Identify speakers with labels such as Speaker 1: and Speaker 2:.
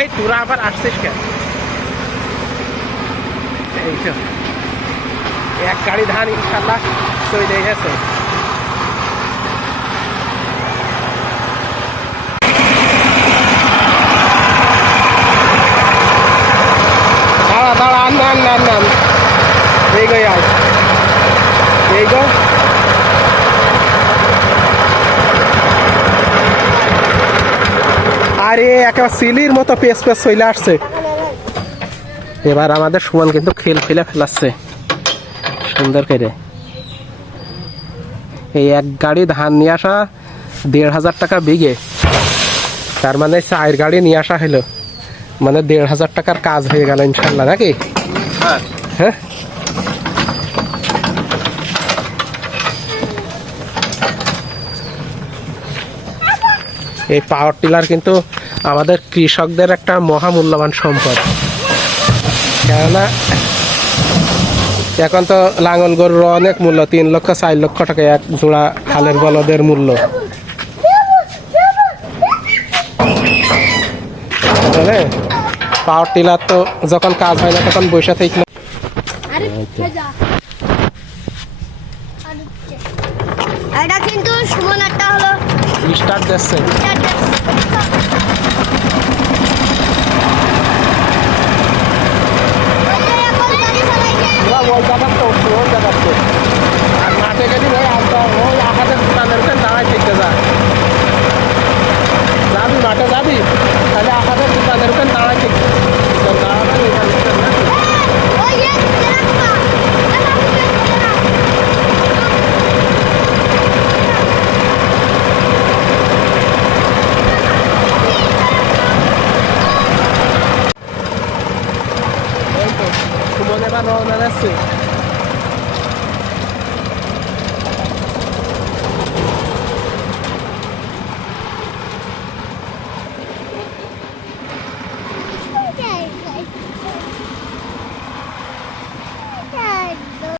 Speaker 1: এই, তোরা আবার আসছিস কেন? এই তো। এক গাড়ি ধান ইনশাল্লাহ চলে গেছে। দাঁড়া দাঁড়া, আন আন আন আন। এই গো এই গো। আরে একেবারে সিলির মতো পেস পেস চলে আসছে। এবার আমাদের সুমন কিন্তু খেল ফেলে ফেলাচ্ছে। সুন্দর করে। এই এক গাড়ি ধান নিয়ে আসা দেড় হাজার টাকা বিঘে। তার মানে চায়ের গাড়ি নিয়ে আসা হলো। মানে দেড় হাজার টাকার কাজ হয়ে গেল ইনশাল্লাহ নাকি? হ্যাঁ? এই পাওয়ার টিলার কিন্তু আমাদের কৃষকদের একটা মহামূল্যবান সম্পদ। কেননা এখন তো লাঙল গরুর অনেক মূল্য, তিন লক্ষ, চার লক্ষ টাকা এক জোড়া হালের বলদের মূল্য। পাওয়ার টিলার তো যখন কাজ হয় না তখন বৈশা থেকে
Speaker 2: এটা কিন্তু সুমন একটা হলো
Speaker 1: Está estado da. এই তো সুমন এবার রওনা যাচ্ছে